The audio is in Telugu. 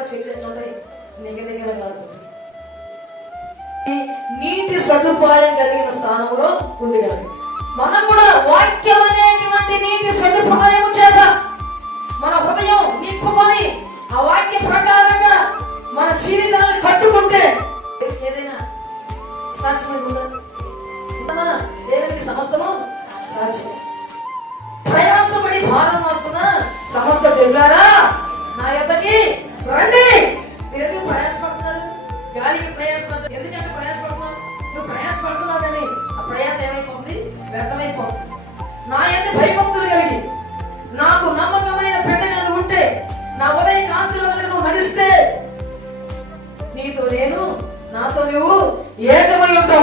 కూడా నీటి సదుపాయం కలిగిన స్థానంలో ఉంది కదా మనం కూడా వాక్యం అనేటువంటి నీటి సదుపాయం చేత మన హృదయం నింపుకొని ఆ వాక్య ప్రకారంగా మన జీవితాలను కట్టుకుంటే ఏదైనా సాధ్యమై ఉందా? దేవునికి సమస్తము? గాలికి ప్రయాసపడుతున్నారు ఎందుకంటే ప్రయాసపడుతున్నారు నువ్వు ప్రయాసపడుతున్నావు కానీ ఆ ప్రయాస ఏమైపోతుంది? వ్యర్థమైపోతుంది నా యొక్క భయభక్తులు కలిగి నాకు నమ్మకమైన పెట్టగా ఉంటే నా ఉదయ కాంతుల వరకు నువ్వు నడిస్తే నీతో నేను నాతో నువ్వు ఏకమై ఉంటావు.